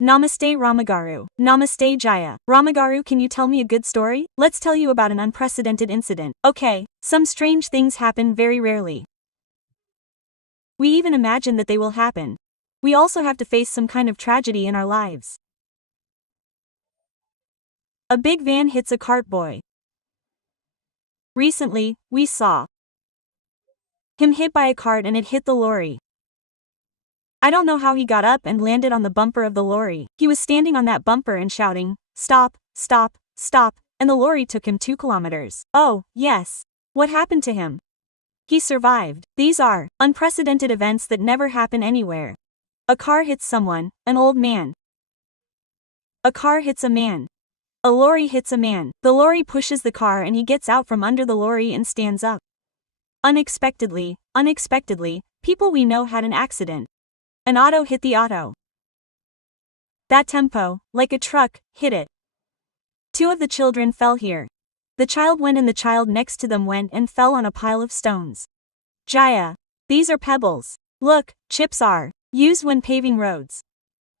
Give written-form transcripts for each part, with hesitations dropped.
Namaste Ramagaru. Namaste Jaya. Ramagaru, can you tell me a good story? Let's tell you about an unprecedented incident. Okay, some strange things happen very rarely. We even imagine that they will happen. We also have to face some kind of tragedy in our lives. A big van hits a cart boy. Recently, we saw him hit by a cart and it hit the lorry. I don't know how he got up and landed on the bumper of the lorry. He was standing on that bumper and shouting, "Stop, stop, stop," and the lorry took him 2 kilometers. Oh, yes. What happened to him? He survived. These are unprecedented events that never happen anywhere. A car hits someone, an old man. A car hits a man. A lorry hits a man. The lorry pushes the car and he gets out from under the lorry and stands up. Unexpectedly, people we know had an accident. An auto hit the auto. That tempo, like a truck, hit it. 2 of the children fell here. The child went and the child next to them went and fell on a pile of stones. Jaya. These are pebbles. Look, chips are used when paving roads.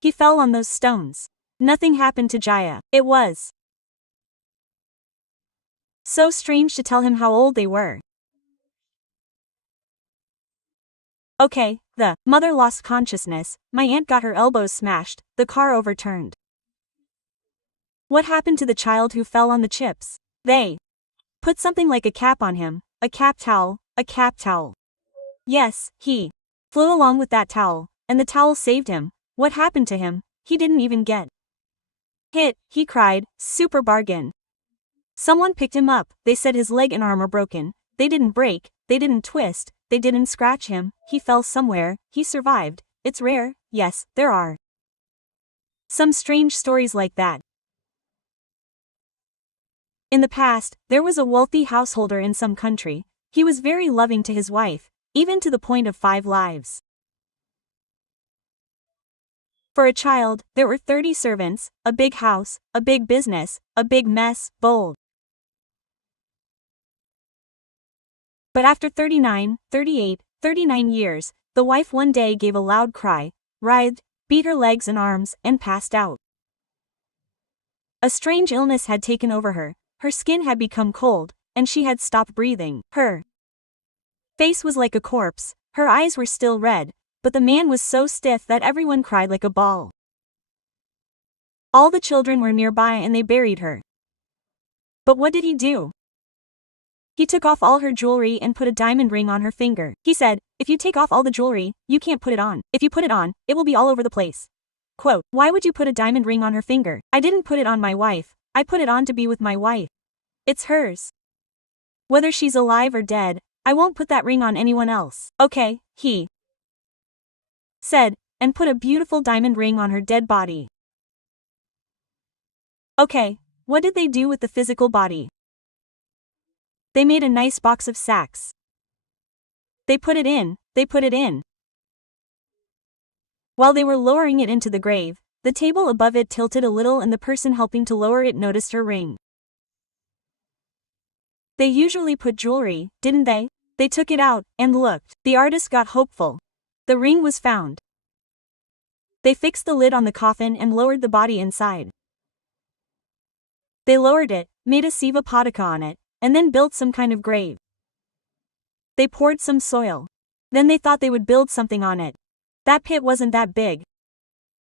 He fell on those stones. Nothing happened to Jaya. It was so strange to tell him how old they were. Okay, the mother lost consciousness, my aunt got her elbows smashed, the car overturned. What happened to the child who fell on the chips? They put something like a cap on him, a cap towel, a cap towel. Yes, he flew along with that towel, and the towel saved him. What happened to him? He didn't even get hit, he cried, super bargain. Someone picked him up, they said his leg and arm are broken, they didn't break, they didn't twist, they didn't scratch him, he fell somewhere, he survived. It's rare, yes, there are some strange stories like that. In the past, there was a wealthy householder in some country. He was very loving to his wife, even to the point of 5 lives. For a child, there were 30 servants, a big house, a big business, a big mess, bold. But after 39, 38, 39 years, the wife one day gave a loud cry, writhed, beat her legs and arms, and passed out. A strange illness had taken over her, her skin had become cold, and she had stopped breathing. Her face was like a corpse, her eyes were still red, but the man was so stiff that everyone cried like a ball. All the children were nearby and they buried her. But what did he do? He took off all her jewelry and put a diamond ring on her finger. He said, "If you take off all the jewelry, you can't put it on. If you put it on, it will be all over the place." Quote, "Why would you put a diamond ring on her finger? I didn't put it on my wife. I put it on to be with my wife. It's hers. Whether she's alive or dead, I won't put that ring on anyone else." Okay, he said, and put a beautiful diamond ring on her dead body. Okay, what did they do with the physical body? They made a nice box of sacks. They put it in. While they were lowering it into the grave, the table above it tilted a little and the person helping to lower it noticed her ring. They usually put jewelry, didn't they? They took it out, and looked. The artist got hopeful. The ring was found. They fixed the lid on the coffin and lowered the body inside. They lowered it, made a Siva Padaka on it, and then built some kind of grave. They poured some soil. Then they thought they would build something on it. That pit wasn't that big.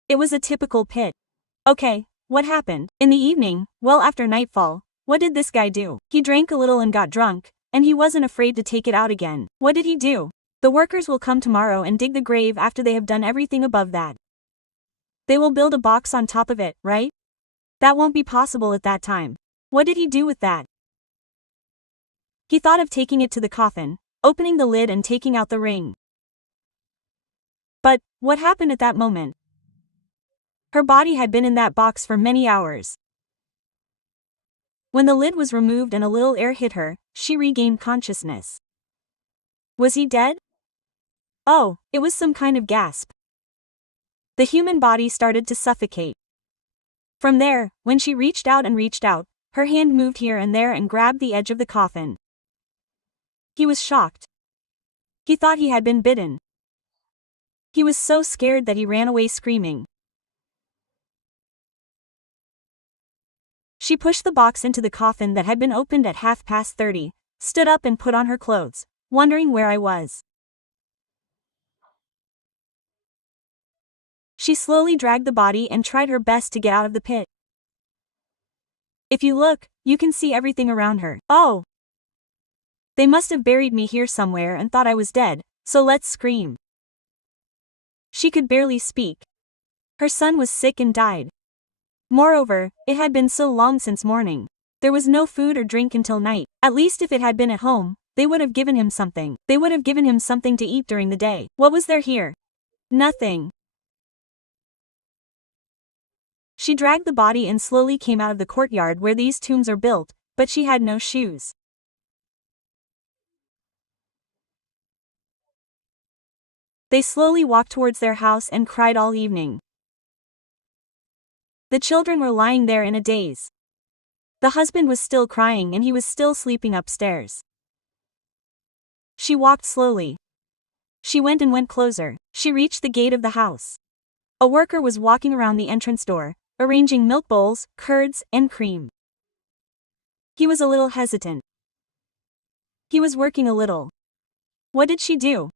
It was a typical pit. Okay, what happened? In the evening, well after nightfall, what did this guy do? He drank a little and got drunk, and he wasn't afraid to take it out again. What did he do? The workers will come tomorrow and dig the grave after they have done everything above that. They will build a box on top of it, right? That won't be possible at that time. What did he do with that? He thought of taking it to the coffin, opening the lid and taking out the ring. But, what happened at that moment? Her body had been in that box for many hours. When the lid was removed and a little air hit her, she regained consciousness. Was he dead? Oh, it was some kind of gasp. The human body started to suffocate. From there, when she reached out, her hand moved here and there and grabbed the edge of the coffin. He was shocked. He thought he had been bitten. He was so scared that he ran away screaming. She pushed the box into the coffin that had been opened at 30:30, stood up and put on her clothes, wondering where I was. She slowly dragged the body and tried her best to get out of the pit. If you look, you can see everything around her. Oh! They must have buried me here somewhere and thought I was dead, so let's scream. She could barely speak. Her son was sick and died. Moreover, it had been so long since morning. There was no food or drink until night. At least if it had been at home, they would have given him something. They would have given him something to eat during the day. What was there here? Nothing. She dragged the body and slowly came out of the courtyard where these tombs are built, but she had no shoes. They slowly walked towards their house and cried all evening. The children were lying there in a daze. The husband was still crying and he was still sleeping upstairs. She walked slowly. She went and went closer. She reached the gate of the house. A worker was walking around the entrance door, arranging milk bowls, curds, and cream. He was a little hesitant. He was working a little. What did she do?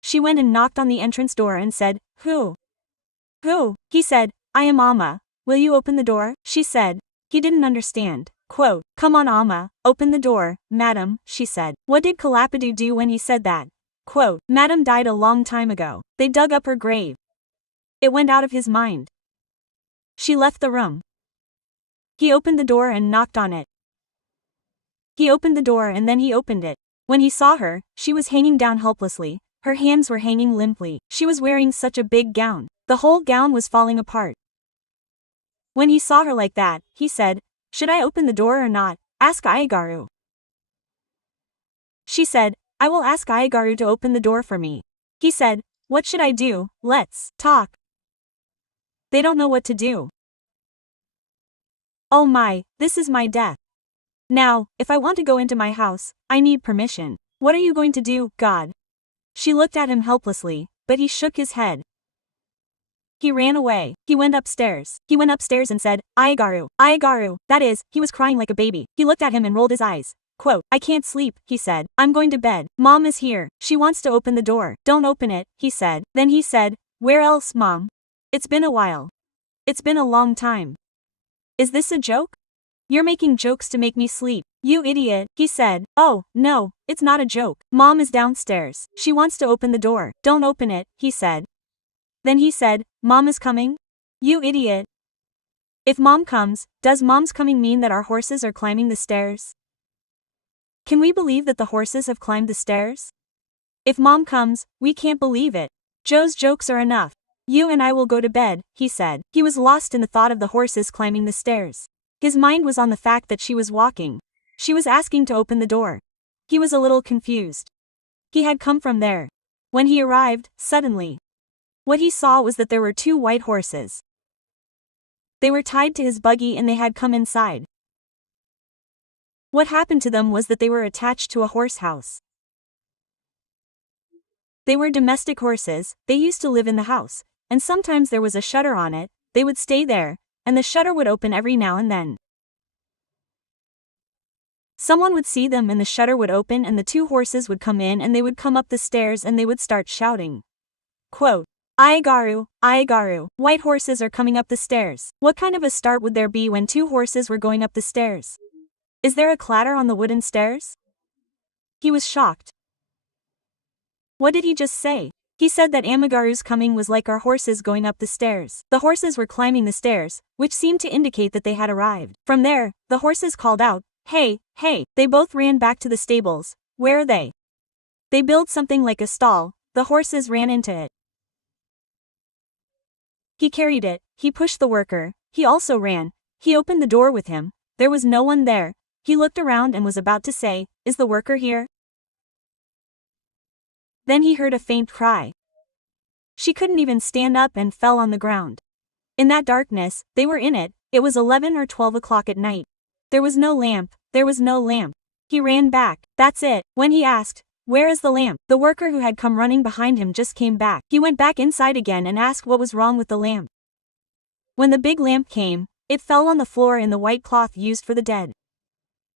She went and knocked on the entrance door and said, "Who?" "Who?" He said, "I am Amma. Will you open the door?" She said. He didn't understand. Quote, "Come on Amma, open the door, madam," she said. What did Kalapadu do when he said that? Quote, "Madam died a long time ago. They dug up her grave." It went out of his mind. She left the room. He opened the door and knocked on it. He opened the door and then he opened it. When he saw her, she was hanging down helplessly. Her hands were hanging limply. She was wearing such a big gown. The whole gown was falling apart. When he saw her like that, he said, "Should I open the door or not? Ask Ayagaru." She said, "I will ask Ayagaru to open the door for me." He said, "What should I do? Let's talk." They don't know what to do. Oh my, this is my death. Now, if I want to go into my house, I need permission. What are you going to do, God? She looked at him helplessly, but he shook his head. He ran away. He went upstairs. He went upstairs and said, "Ayagaru, Ayagaru." That is, he was crying like a baby. He looked at him and rolled his eyes. Quote, "I can't sleep," he said. "I'm going to bed. Mom is here. She wants to open the door." "Don't open it," he said. Then he said, "Where else, Mom? It's been a while. It's been a long time. Is this a joke? You're making jokes to make me sleep. You idiot," he said. "Oh, no, it's not a joke. Mom is downstairs. She wants to open the door." "Don't open it," he said. Then he said, "Mom is coming?" "You idiot. If Mom comes, does Mom's coming mean that our horses are climbing the stairs? Can we believe that the horses have climbed the stairs? If Mom comes, we can't believe it. Joe's jokes are enough. You and I will go to bed," he said. He was lost in the thought of the horses climbing the stairs. His mind was on the fact that she was walking. She was asking to open the door. He was a little confused. He had come from there. When he arrived, suddenly, what he saw was that there were 2 white horses. They were tied to his buggy and they had come inside. What happened to them was that they were attached to a horse house. They were domestic horses, they used to live in the house, and sometimes there was a shutter on it. They would stay there, and the shutter would open every now and then. Someone would see them and the shutter would open and the 2 horses would come in and they would come up the stairs and they would start shouting. Quote, "Ayagaru, Ayagaru, white horses are coming up the stairs." What kind of a start would there be when 2 horses were going up the stairs? Is there a clatter on the wooden stairs? He was shocked. What did he just say? He said that Amagaru's coming was like our horses going up the stairs. The horses were climbing the stairs, which seemed to indicate that they had arrived. From there, the horses called out, "Hey, hey!" They both ran back to the stables. Where are they? They built something like a stall. The horses ran into it. He carried it. He pushed the worker. He also ran. He opened the door with him. There was no one there. He looked around and was about to say, "Is the worker here?" Then he heard a faint cry. She couldn't even stand up and fell on the ground. In that darkness, they were in it. It was 11 or 12 o'clock at night. There was no lamp. There was no lamp. He ran back. That's it. When he asked, "Where is the lamp?" the worker who had come running behind him just came back. He went back inside again and asked what was wrong with the lamp. When the big lamp came, it fell on the floor in the white cloth used for the dead.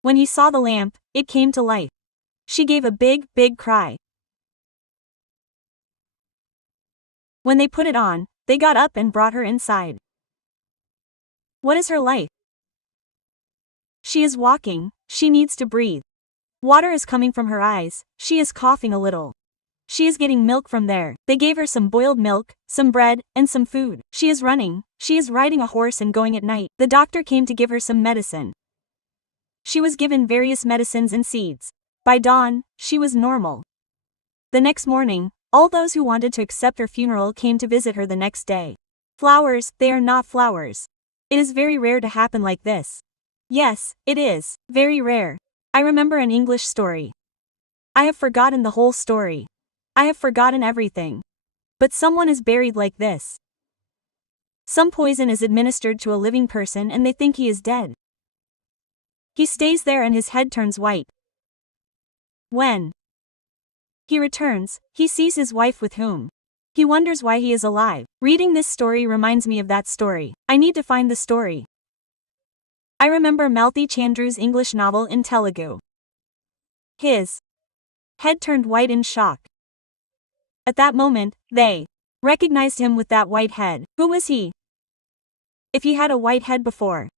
When he saw the lamp, it came to life. She gave a big, big cry. When they put it on, they got up and brought her inside. What is her life? She is walking, she needs to breathe. Water is coming from her eyes, she is coughing a little. She is getting milk from there. They gave her some boiled milk, some bread, and some food. She is running, she is riding a horse and going at night. The doctor came to give her some medicine. She was given various medicines and seeds. By dawn, she was normal. The next morning, all those who wanted to accept her funeral came to visit her the next day. Flowers, they are not flowers. It is very rare to happen like this. Yes, it is, very rare. I remember an English story. I have forgotten the whole story. I have forgotten everything. But someone is buried like this. Some poison is administered to a living person and they think he is dead. He stays there and his head turns white. When he returns, he sees his wife with whom he wonders why he is alive. Reading this story reminds me of that story. I need to find the story. I remember Malthi Chandru's English novel in Telugu. His head turned white in shock. At that moment, they recognized him with that white head. Who was he? If he had a white head before,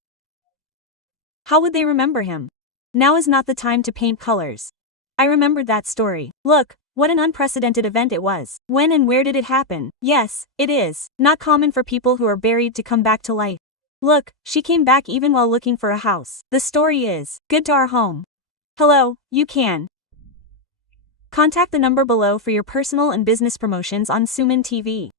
how would they remember him? Now is not the time to paint colors. I remembered that story. Look, what an unprecedented event it was. When and where did it happen? Yes, it is not common for people who are buried to come back to life. Look, she came back even while looking for a house. The story is good to our home. Hello, you can contact the number below for your personal and business promotions on SumanTV.